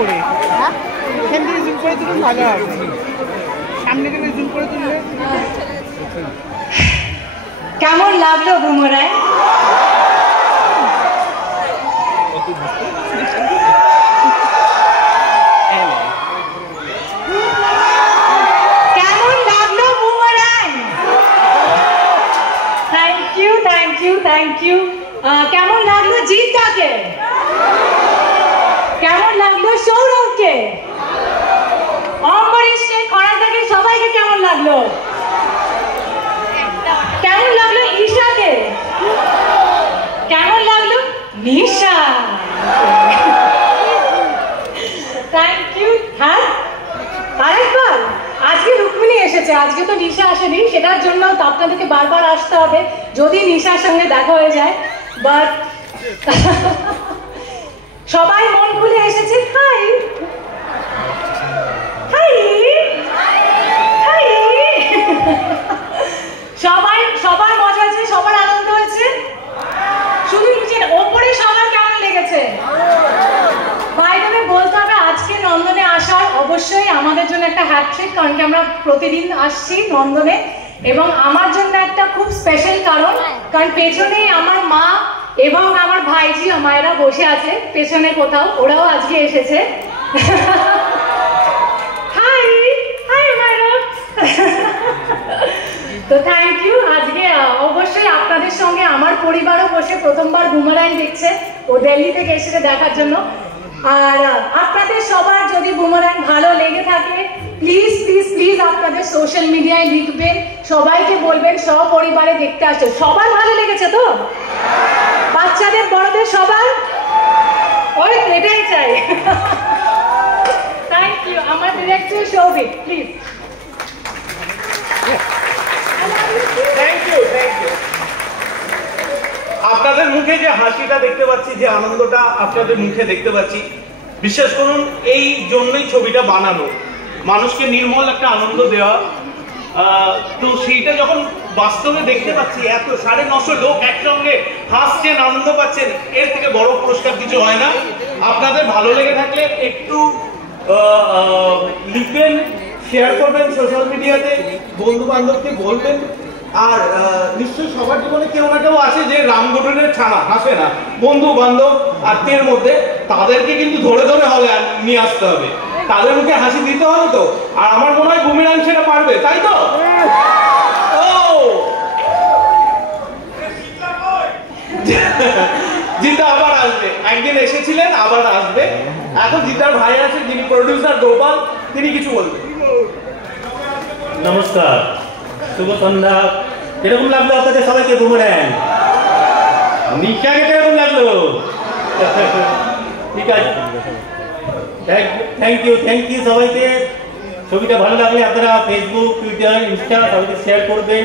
করে, হ্যাঁ এখান থেকে জুম করে তুলুন, ভালো হবে। সামনে থেকে জুম করে তুললে কেমন লাগলো বুমরাং? কেমন লাগলো boomerang? Thank you thank you thank you. কেমন লাগলো জিদ্দাকে? কেমন লাগলো সৌরভকে, অম্বরীশকে, খরাদাকে, সবাইকে কেমন লাগলো? কেমন লাগলো ঈশাকে? কেমন লাগলো নিশা? Thank you. হ্যাঁ আরেকবার, আজকে রুক্মিণী এসেছে, আজকে তো নিশা আসেনি, সেটার জন্য তো আপনাদেরকে বারবার আসতে হবে যদি নিশার সঙ্গে দেখা হয়ে যায়। বাট সবাই মন খুলে এসেছে। High high high. সবার মজা আছে, সবার আনন্দ হয়েছে। শুধু নিচের ওপরে সবার কেমন লেগেছে? বাইরে বলতে হবে আজকে নন্দনে আসার অবশ্যই আমাদের জন্য একটা হ্যাট্রিক, কারণ কি আমরা প্রতিদিন আসছি নন্দনে, এবং আমার জন্য একটা খুব স্পেশাল কারণ পেছনে আমার মা এবং আমার ভাইজি মায়েরা বসে আছে পেছনে কোথাও, ওরাও আজকে এসেছে। হাই হাই মায়েরা। তো থ্যাংক ইউ। আজকে অবশ্যই আপনাদের সঙ্গে আমার পরিবারও বসে প্রথমবার বুমরাং দেখছে, ও দিল্লি থেকে এসেছে দেখার জন্য। আর আপনাদের সবার যদি বুমরাং ভালো লেগে থাকে প্লিজ প্লিজ প্লিজ আপনাদের সোশ্যাল মিডিয়ায় লিখবেন, সবাইকে বলবেন সপরিবারে দেখতে আসছে। সবার ভালো লেগেছে তো? বাচ্চাদের বড়দের সবার? ওই এটাই চাই। Thank you. আমার director Souvik, please. Thank you thank you. আপনাদের মুখে যে হাসিটা দেখতে পাচ্ছি, যে আনন্দটা আপনাদের মুখে দেখতে পাচ্ছি, বিশ্বাস করুন এই জন্যই ছবিটা বানানো, মানুষকে নির্মল একটা আনন্দ দেওয়া। তো সেইটা যখন বাস্তবে দেখতে পাচ্ছি, এত 950 লোক একসঙ্গে হাসছেন, আনন্দ পাচ্ছেন, এর থেকে বড় পুরস্কার কিছু হয় না। আপনাদের ভালো লেগে থাকলে একটু লিখবেন, শেয়ার করবেন সোশ্যাল মিডিয়াতে, বন্ধু বান্ধবকে বলবেন। আর নিশ্চয়ই সবার জীবনে কেউ না কেউ আসে যে রামগঠনের ছানা হাসে না, বন্ধু বান্ধব আত্মীয়ের মধ্যে, তাদেরকে কিন্তু ধরে ধরে হবে আর নিয়ে আসতে হবে, তাদের মুখে হাসি দিতে হবে। তো আর আমার মনে হয় বুমরাং সেটা পারবে, তাই তো? জিদ্দা আবার আসবে, একদিন এসেছিলেন, আবার আসবে। এখন জিদ্দার ভাই আছে যিনি প্রডিউসার গোপাল, তিনি কিছু বলবেন। নমস্কার, শুভ সন্ধ্যা। কিরকম লাগলো আপনাদের সবাইকে বুমরাং? নিশাকে কিরকম লাগলো? ঠিক আছে, থ্যাংক ইউ সবাইকে। ছবিটা ভালো লাগলে আপনারা ফেসবুক, টুইটার, ইনস্টা সবাইকে শেয়ার করবেন।